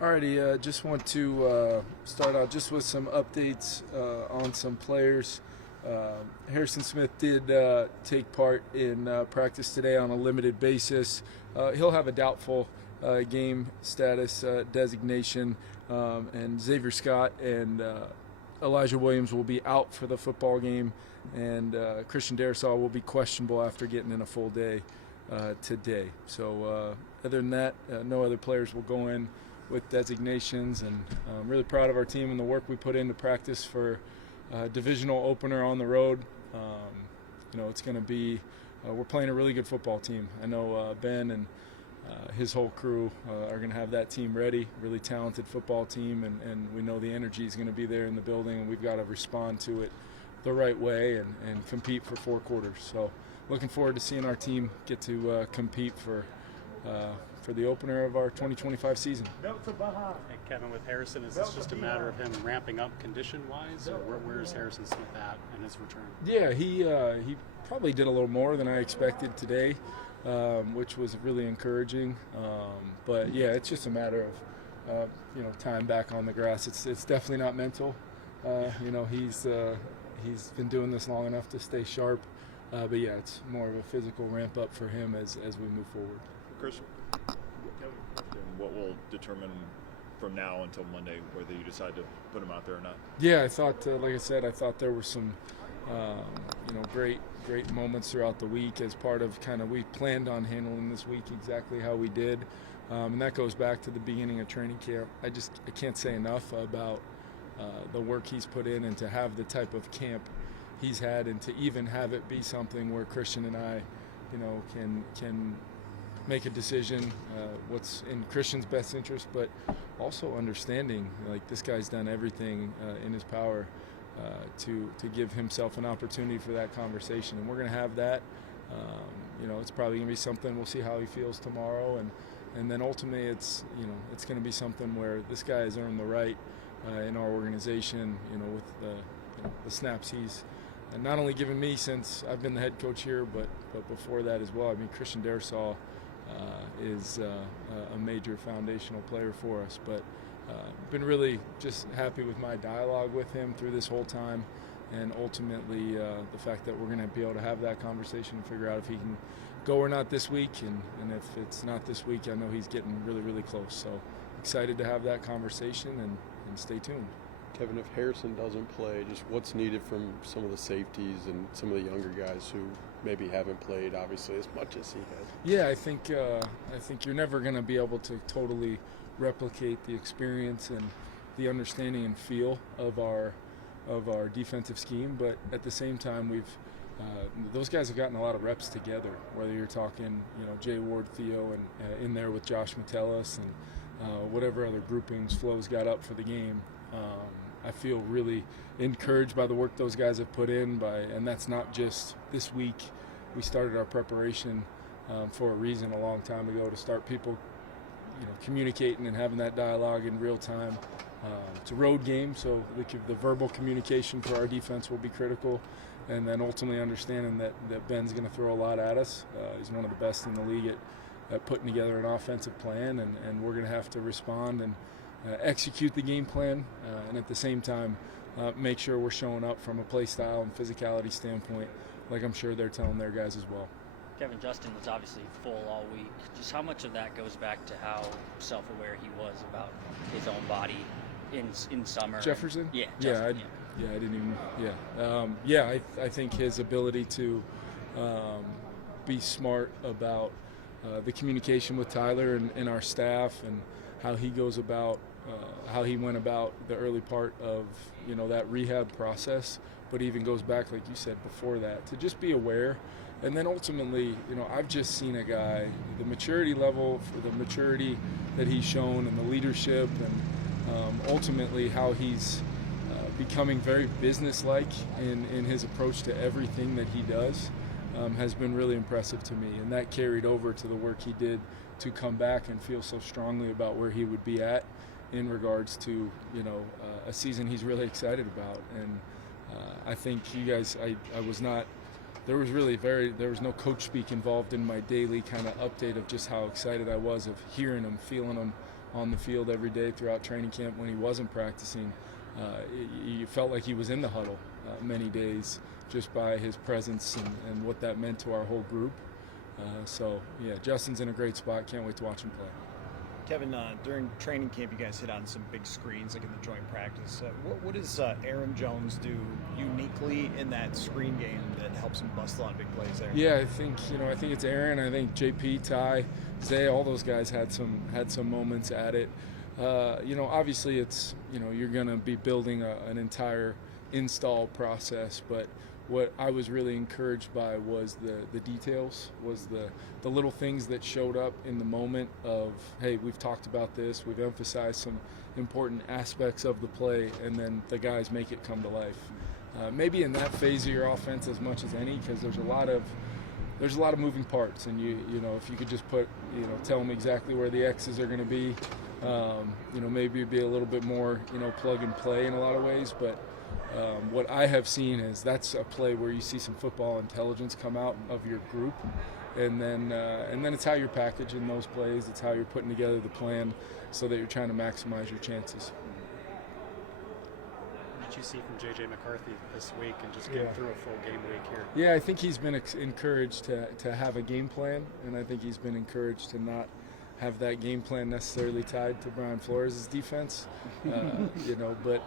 Alrighty, just want to start out just with some updates on some players. Harrison Smith did take part in practice today on a limited basis. He'll have a doubtful game status designation, and Xavier Scott and Elijah Williams will be out for the football game, and Christian Darrisaw will be questionable after getting in a full day today. So other than that, no other players will go in with designations, and I'm really proud of our team and the work we put into practice for divisional opener on the road. It's going to be we're playing a really good football team. I know Ben and his whole crew are going to have that team ready, really talented football team, and we know the energy is going to be there in the building, and we've got to respond to it the right way and compete for 4 quarters. So looking forward to seeing our team get to compete for the opener of our 2025 season. And Kevin, with Harrison, is this just a matter of him ramping up condition-wise, or where's Harrison Smith at in his return? Yeah, he probably did a little more than I expected today, which was really encouraging. But yeah, it's just a matter of time back on the grass. It's definitely not mental. He's been doing this long enough to stay sharp. But yeah, it's more of a physical ramp up for him as we move forward. Chris, what will determine from now until Monday whether you decide to put him out there or not? Yeah, I thought, like I said, there were some, great moments throughout the week as part of we planned on handling this week exactly how we did, and that goes back to the beginning of training camp. I can't say enough about the work he's put in, and to have the type of camp he's had, and to even have it be something where Christian and I, can make a decision what's in Christian's best interest, but also understanding this guy's done everything in his power to give himself an opportunity for that conversation, and we're going to have that. It's probably going to be something, we'll see how he feels tomorrow, and then ultimately it's going to be something where this guy has earned the right in our organization, with the snaps he's not only given me since I've been the head coach here, but before that as well. I mean, Christian Darrisaw is a major foundational player for us, but been really just happy with my dialogue with him through this whole time, and ultimately the fact that we're going to be able to have that conversation and figure out if he can go or not this week, and if it's not this week, I know he's getting really, really close. So excited to have that conversation, and stay tuned. Kevin, if Harrison doesn't play, just what's needed from some of the safeties and some of the younger guys who maybe haven't played, obviously, as much as he has? Yeah, I think you're never going to be able to totally replicate the experience and the understanding and feel of our defensive scheme, but at the same time, those guys have gotten a lot of reps together. Whether you're talking, Jay Ward, Theo, and in there with Josh Metellus and whatever other groupings Flo's got up for the game. I feel really encouraged by the work those guys have put in, and that's not just this week. We started our preparation for a reason a long time ago, to start people communicating and having that dialogue in real time. It's a road game, so the verbal communication for our defense will be critical, and then ultimately understanding that Ben's going to throw a lot at us. He's one of the best in the league at putting together an offensive plan, and we're going to have to respond and execute the game plan, and at the same time make sure we're showing up from a play style and physicality standpoint, like I'm sure they're telling their guys as well. Kevin, Justin was obviously full all week. Just how much of that goes back to how self-aware he was about his own body in summer? Jefferson? Yeah. I didn't even. I think his ability to be smart about the communication with Tyler and our staff, and how he goes about, how he went about the early part of that rehab process, but even goes back, like you said, before that, to just be aware. And then ultimately, I've just seen a guy, the maturity level, for the maturity that he's shown, and the leadership, and ultimately how he's becoming very businesslike in his approach to everything that he does, has been really impressive to me. And that carried over to the work he did to come back and feel so strongly about where he would be at in regards to a season he's really excited about. And I think you guys, I was not, there was no coach speak involved in my daily kind of update of just how excited I was of hearing him, feeling him on the field every day throughout training camp when he wasn't practicing. You felt like he was in the huddle many days just by his presence and what that meant to our whole group. So, yeah, Justin's in a great spot. Can't wait to watch him play. Kevin, during training camp, you guys hit on some big screens, like in the joint practice. What does Aaron Jones do uniquely in that screen game that helps him bust a lot of big plays there? Yeah, I think it's Aaron. I think JP, Ty, Zay, all those guys had some moments at it. Obviously it's you're gonna be building an entire install process, but what I was really encouraged by was the details, was the little things that showed up in the moment of, hey, we've talked about this, we've emphasized some important aspects of the play, and then the guys make it come to life. Maybe in that phase of your offense as much as any, because there's a lot of moving parts, and if you could just tell them exactly where the X's are going to be, maybe it'd be a little bit more plug and play in a lot of ways, but what I have seen is that's a play where you see some football intelligence come out of your group, and then it's how you're packaging those plays, it's how you're putting together the plan so that you're trying to maximize your chances. What did you see from J.J. McCarthy this week and just getting through a full game week here? Yeah, I think he's been encouraged to have a game plan, and I think he's been encouraged to not have that game plan necessarily tied to Brian Flores' defense, but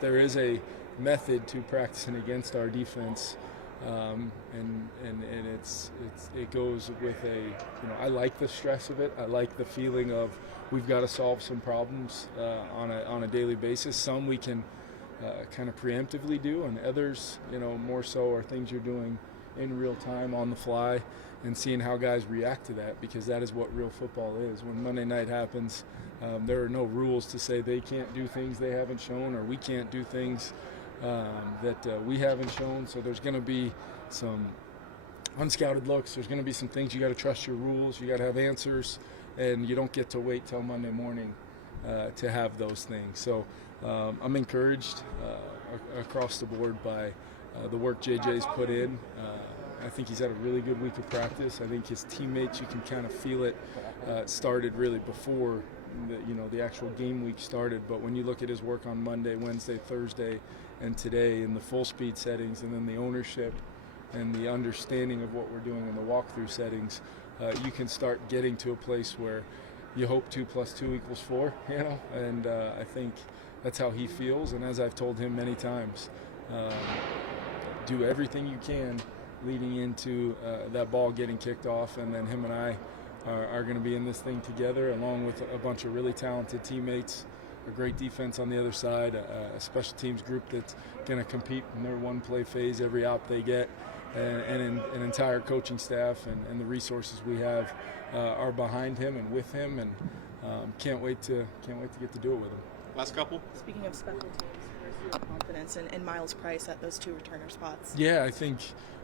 there is a method to practicing against our defense, and it goes with I like the stress of it. I like the feeling of we've got to solve some problems on a daily basis. Some we can kind of preemptively do, and others, more so are things you're doing in real time on the fly and seeing how guys react to that, because that is what real football is. When Monday night happens, there are no rules to say they can't do things they haven't shown, or we can't do things that we haven't shown. So there's going to be some unscouted looks. There's going to be some things you got to trust your rules. You got to have answers, and you don't get to wait till Monday morning to have those things. So I'm encouraged across the board by the work JJ's put in. I think he's had a really good week of practice. I think his teammates, you can kind of feel it, started really before the actual game week started. But when you look at his work on Monday, Wednesday, Thursday, and today in the full speed settings, and then the ownership and the understanding of what we're doing in the walkthrough settings, you can start getting to a place where you hope 2 + 2 = 4, and I think that's how he feels. And as I've told him many times, do everything you can leading into that ball getting kicked off, and then him and I are going to be in this thing together, along with a bunch of really talented teammates, a great defense on the other side, a special teams group that's going to compete in their one-play phase every out they get, and an entire coaching staff and the resources we have are behind him and with him, and can't wait to get to do it with him. Last couple. Speaking of special teams, where's your confidence in Miles Price at those 2 returner spots? Yeah, I think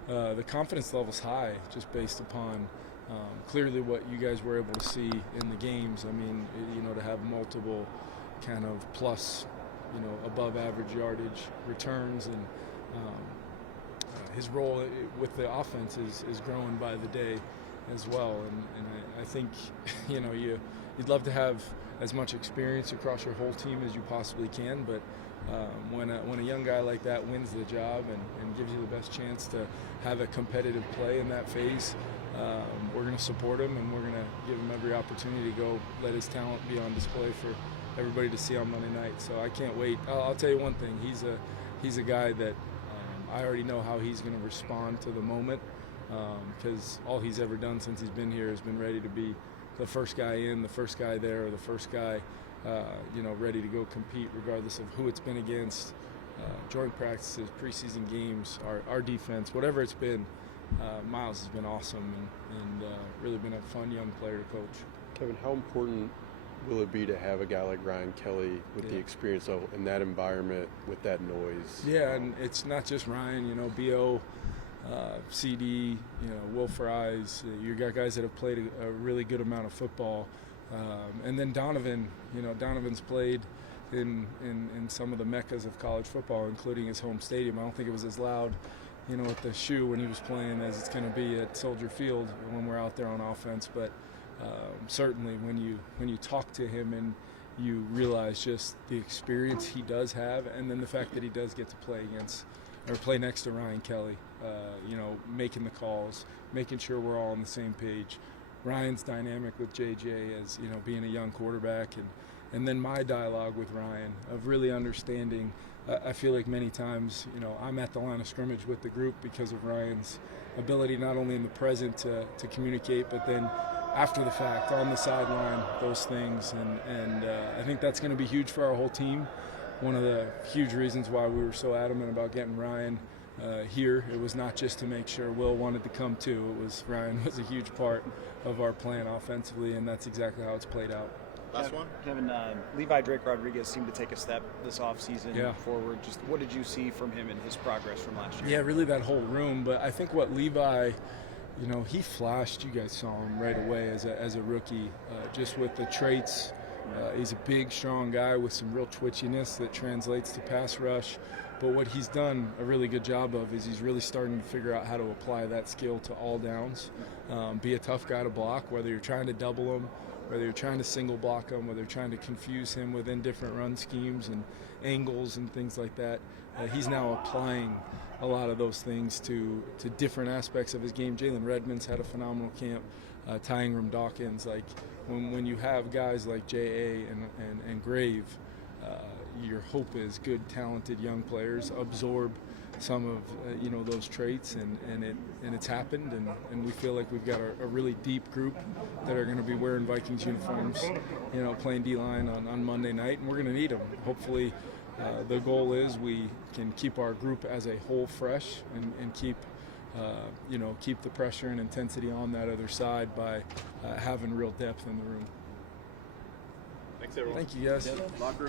the confidence level's high, just based upon clearly what you guys were able to see in the games. I mean, to have multiple kind of plus, above average yardage returns, and his role with the offense is growing by the day as well. And I think, you'd love to have as much experience across your whole team as you possibly can, but when a young guy like that wins the job and gives you the best chance to have a competitive play in that phase, we're going to support him, and we're going to give him every opportunity to go let his talent be on display for everybody to see on Monday night. So I can't wait. I'll tell you one thing, he's a guy that I already know how he's going to respond to the moment, because all he's ever done since he's been here has been ready to be the first guy in, the first guy there, or the first guy ready to go compete regardless of who it's been against. Joint practices, preseason games, our defense, whatever it's been, Miles has been awesome and really been a fun young player to coach. Kevin, how important will it be to have a guy like Ryan Kelly with the experience level in that environment with that noise? Yeah, and it's not just Ryan, B.O., CD, Will Fries. You got guys that have played a really good amount of football. And then Donovan, Donovan's played in some of the meccas of college football, including his home stadium. I don't think it was as loud, at the shoe when he was playing as it's going to be at Soldier Field when we're out there on offense. But certainly when you talk to him and you realize just the experience he does have, and then the fact that he does get to play next to Ryan Kelly, making the calls, making sure we're all on the same page. Ryan's dynamic with JJ as being a young quarterback, and then my dialogue with Ryan of really understanding. I feel like many times I'm at the line of scrimmage with the group because of Ryan's ability not only in the present to communicate, but then after the fact, on the sideline, those things. And I think that's going to be huge for our whole team. One of the huge reasons why we were so adamant about getting Ryan here, it was not just to make sure Will wanted to come too. Ryan was a huge part of our plan offensively, and that's exactly how it's played out. Last one? Kevin, Levi Drake Rodriguez seemed to take a step this offseason forward. Just what did you see from him and his progress from last year? Yeah, really that whole room. But I think what Levi, he flashed. You guys saw him right away as a rookie, just with the traits. He's a big, strong guy with some real twitchiness that translates to pass rush. But what he's done a really good job of is he's really starting to figure out how to apply that skill to all downs. Be a tough guy to block, whether you're trying to double him, whether you're trying to single block him, whether you're trying to confuse him within different run schemes and angles and things like that. He's now applying a lot of those things to different aspects of his game. Jalen Redmond's had a phenomenal camp. Ty Ingram-Dawkins, like when you have guys like J.A. and Grave, your hope is good, talented young players absorb some of those traits, and it's happened, and we feel like we've got a really deep group that are going to be wearing Vikings uniforms, playing D-line on Monday night, and we're going to need them. Hopefully, the goal is we can keep our group as a whole fresh and keep the pressure and intensity on that other side by having real depth in the room. Thanks, everyone. Thank you, guys. Locker room.